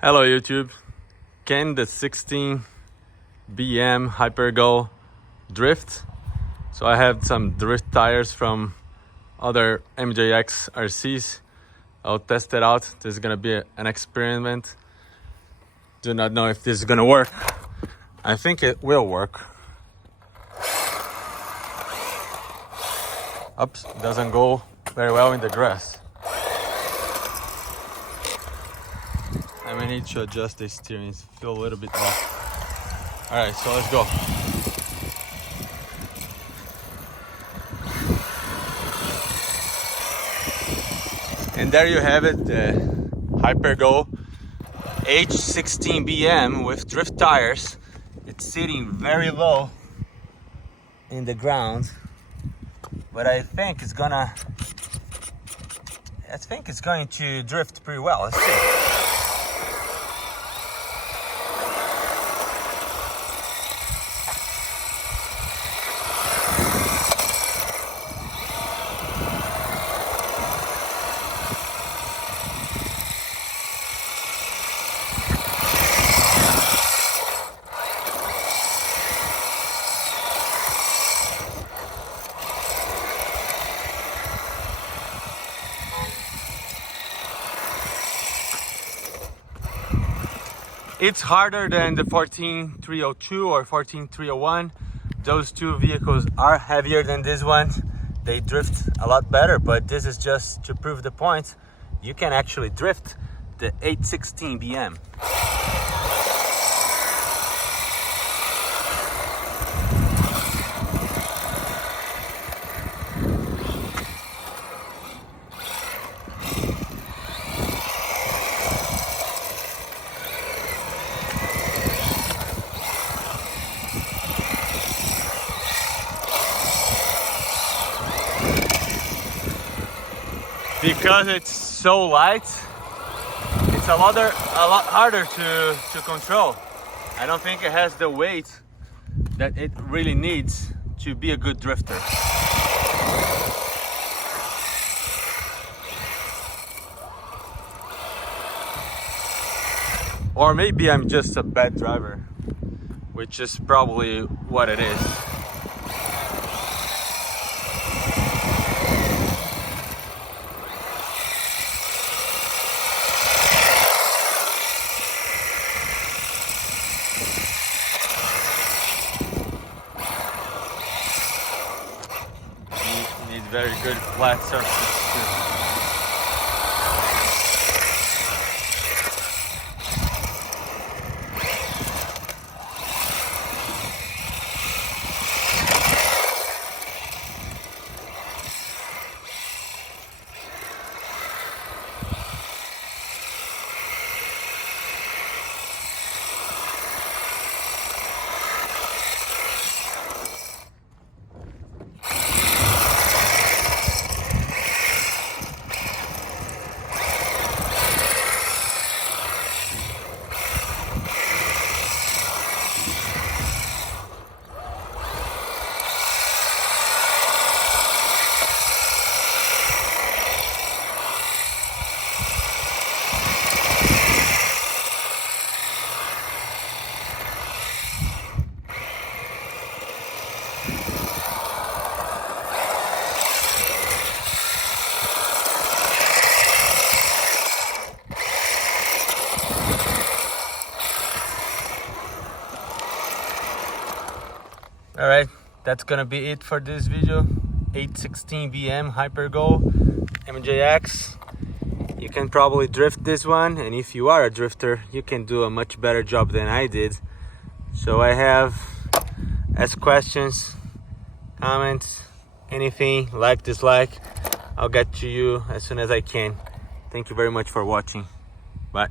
Hello YouTube, can the 16BM Hypergo drift? So I have some drift tires from other MJX RCs. I'll test it out. This is gonna be an experiment. Do not know if this is gonna work. I think it will work. Oops, doesn't go very well in the grass. I may need to adjust the steering, feel a little bit off. All right, so let's go. And there you have it, the Hypergo H16BM with drift tires. It's sitting very low in the ground, but I think it's going to drift pretty well. Let's see. It's harder than the 14302 or 14301. Those two vehicles are heavier than this one. They drift a lot better, but this is just to prove the point. You can actually drift the H16BM. Because it's so light, it's a lot harder to control. I don't think it has the weight that it really needs to be a good drifter. Or maybe I'm just a bad driver, which is probably what it is. Very good flat surface too. All right, that's gonna be it for this video. H16BM Hypergo MJX. You can probably drift this one, and if you are a drifter, you can do a much better job than I did. So I have ask questions, comments, anything, like, dislike. I'll get to you as soon as I can. Thank you very much for watching. Bye.